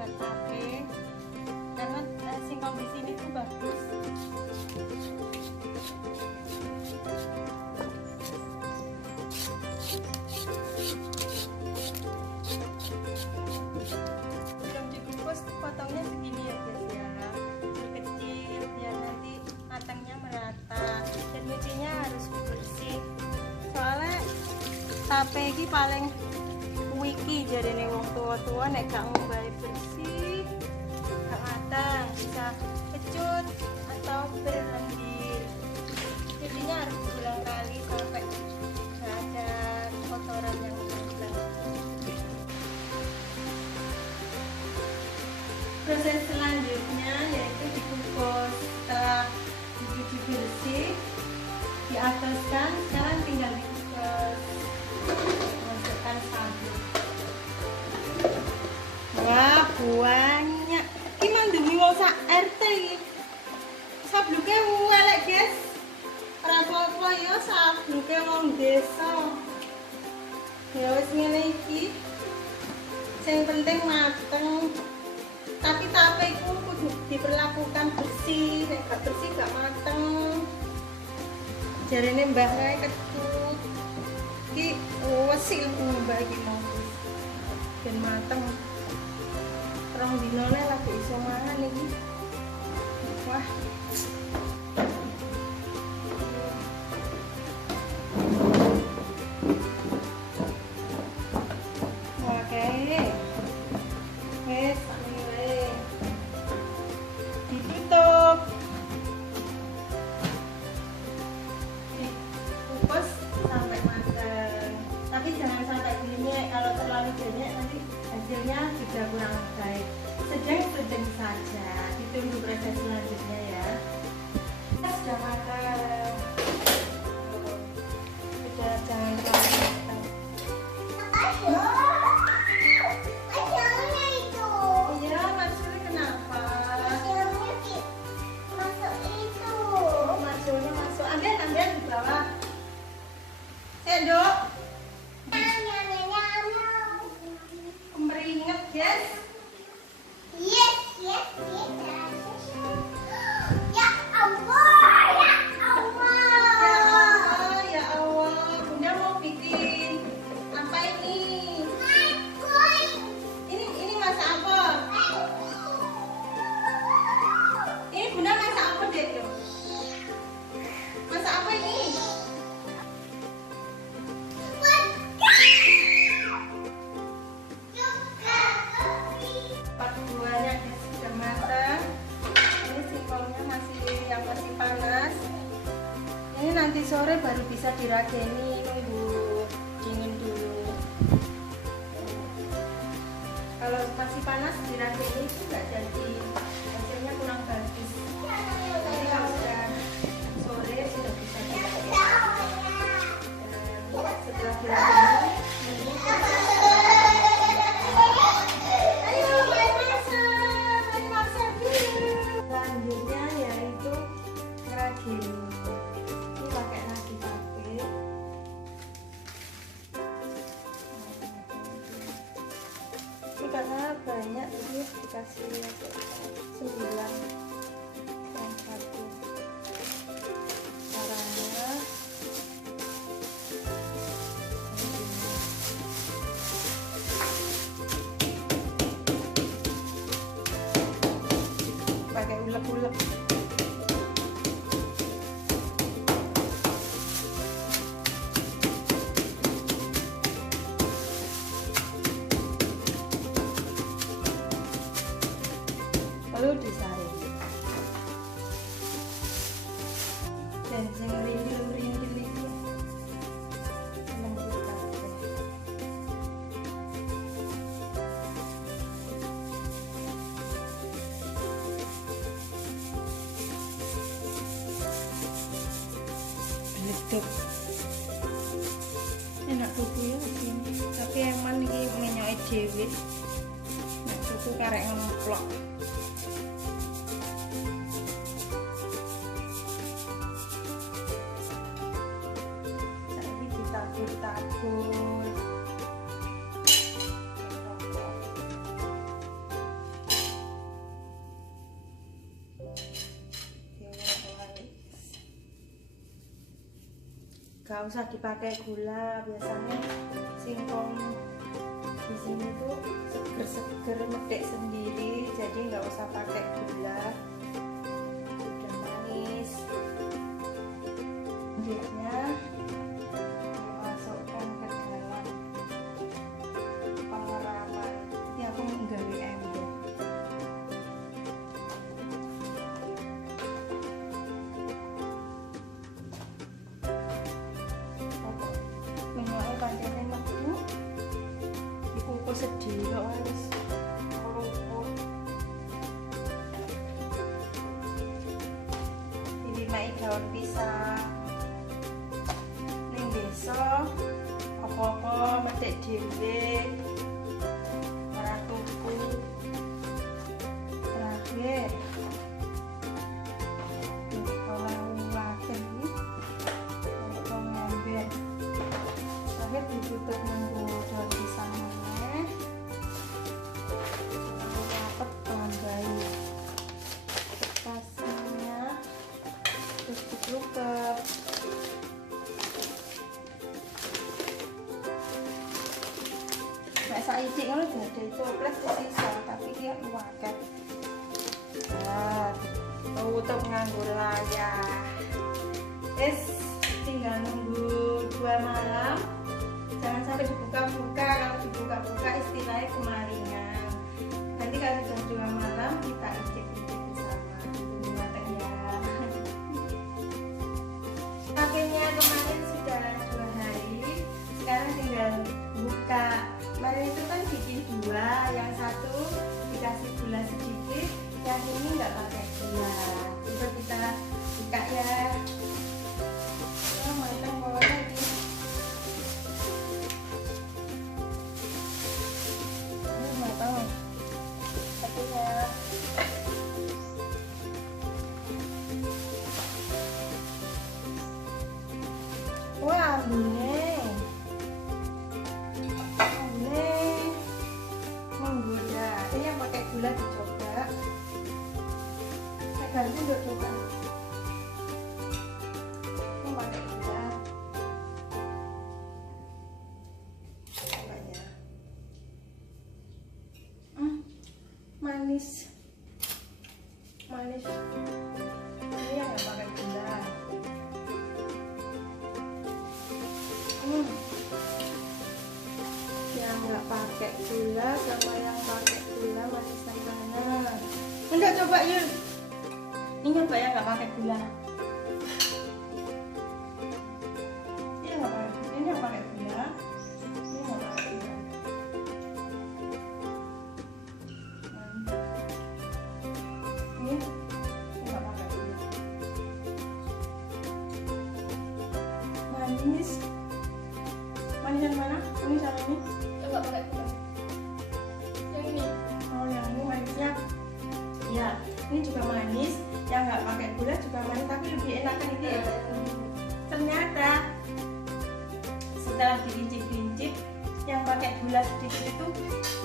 buat HP karena singkong di sini tuh bagus. Belum dikukus, potongnya segini ya guys ya, kecil biar nanti matangnya merata dan nyucinya harus bersih. Soalnya tape ini paling wiki jadi nih wong tua-tua nek gak ngombe bersih gak matang bisa kecut atau berlendir, jadinya harus berulang kali sampai gak ada kotoran yang hilang. Proses selanjutnya yaitu dikukus. Setelah dicuci bersih diataskan, sekarang tinggal dikukus, masukkan sabun. Wah banyak ini mandungi wong sak RT iki. Sabluke elek guys, ora apa-apa ya sabluke wong desa. Ya wis ngene iki, sing penting mateng. Tapi tape iku kudu diperlakukan bersih, nek gak bersih gak mateng. Jarene mbah kae ketut. Iki wesil mbah iki mau ben mateng. Rong dinone lagi iso mangan iki. Wah. Oke. Wes ditutup, dikukus sampai matang, tapi jangan sampai banyak. Kalau terlalu banyak nanti hasilnya juga kurang baik. Sedang saja, ditunggu proses selanjutnya ya. Sudah matang, sudah, jangan terlalu matang. Iya, maksudnya kenapa? Masuk ambil di bawah. Dok. Kemeringet, guys. Yes. Ya Allah. Ya Allah, Bunda mau bikin apa ini? Ini masak apa? Ini Bunda masak apa, Dek? Masak apa ini? Buahnya sudah matang. Ini singkongnya masih panas. Ini nanti sore baru bisa dirageni, nunggu dingin dulu. Kalau masih panas dirageni itu nggak jadi, hasilnya kurang bagus. Jadi kalau sudah sore sudah bisa dirageni. Setelah dirageni, selanjutnya yaitu ngeragin. Ini pakai nasi tape. Ini karena banyak, jadi dikasih 9 yang satu. Caranya pakai ulek-ulek. Lalu disaring. Dan yang rintil itu lembut kabeh. Bledek. Enak tuku ya sini. Tapi emang ini minyak dhewe. Nek tuku karek ngemplok. Tabur. gak usah dipakai gula. Biasanya singkong di sini tuh seger-seger medek sendiri, jadi nggak usah pakai gula. Udah manis. Selanjutnya dimasukkan ke dalam pengerapan. Ini aku menggali ember. Minyaknya pancene metu. Dikukus sedih kok wis. Dilimai daun pisang. Ning desa apa-apa medhek dhewe. Ora tuku. Terakhir ditutup nunggu daun pisangnya, dapat panggai kertasnya, terus ditutup. Nek saiki ngono dadi toples sisa, tapi dia waket. Nah, tutup nganggo layar. Tinggal nunggu 2 malam. Jangan sampai dibuka-buka. Kalau dibuka-buka istilahnya kemaringan. Nanti kalau sudah 2 malam kita icip-icip bersama. Mateng ya. Pakainya kemarin sudah 2 hari. Sekarang tinggal buka. Kemarin itu kan bikin 2, yang satu dikasih gula sedikit, yang ini nggak pakai gula. Coba kita buka ya. Matang bawahnya ini. Matang satunya. Wah, ambune menggoda. Ini yang pakai gula dicoba. Saya ganti untuk coba. Pakai gula. Coba ya. Manis. Ini yang nggak pakai gula. Yang nggak pakai gula sama yang pakai gula manisan mana? Enggak, coba Yun. Ini coba yang nggak pakai gula. Ini yang pakai gula. Ini nggak pakai gula. Ini nggak pakai gula. Manis. Manisan mana? Ini sama ini? Yang nggak pakai gula. Yang ini. Oh, yang ini manisnya. Ya, ini juga manis. Yang nggak pakai gula juga manis, tapi lebih enakan ini ya. Ternyata setelah diincip-incip, yang pakai gula sedikit itu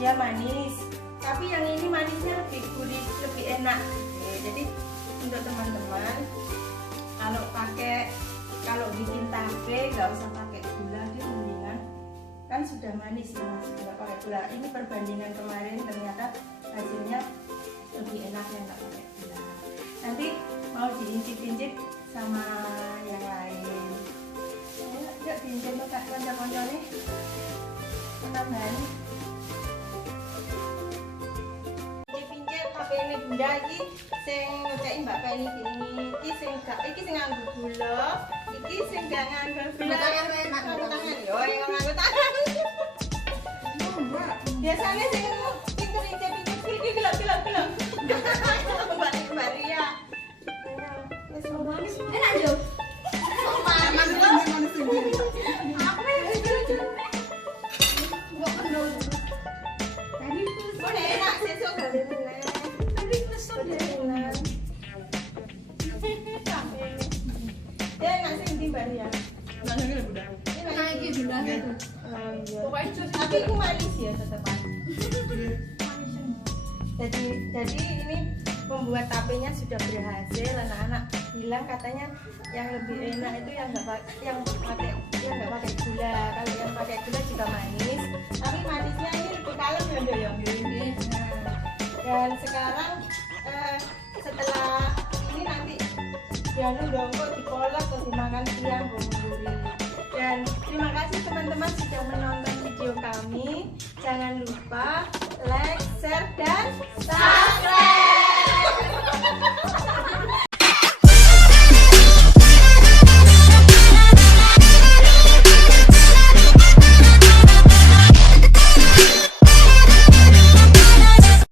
ya manis, tapi yang ini manisnya lebih gurih, lebih enak. Oke, jadi untuk teman-teman kalau bikin tape nggak usah pakai gula, dia mendingan kan sudah manis ya, nggak pakai gula. Ini perbandingan kemarin, ternyata hasilnya lebih enak yang nggak pakai gula. Nanti mau diincip-incip sama yang lain. Yuk diincip lo kak konco-koncone penambahan. Pincip HP ini bunda iki sing ngeceki Mbak Penny iki sing nganggo gula, iki sing gak nganggo gula. Nganggo tangan yo, yang nganggo tangan. Biasanya sing pincip-pincip iki gelap-gelap. Mbak Ria. Wis manis. Enak yo. Tapi itu manis ya tetepan. Jadi ini membuat tapenya sudah berhasil. Anak-anak bilang katanya yang lebih enak itu yang nggak pakai gula. Kalau yang pakai gula juga manis, tapi manisnya ini lebih kalem ya Jo ya. Nah, dan sekarang setelah ini nanti jangan dongkok dikolak atau dimakan siang bumbu. Dan terima kasih teman-teman sudah menonton video kami. Jangan lupa like, share, dan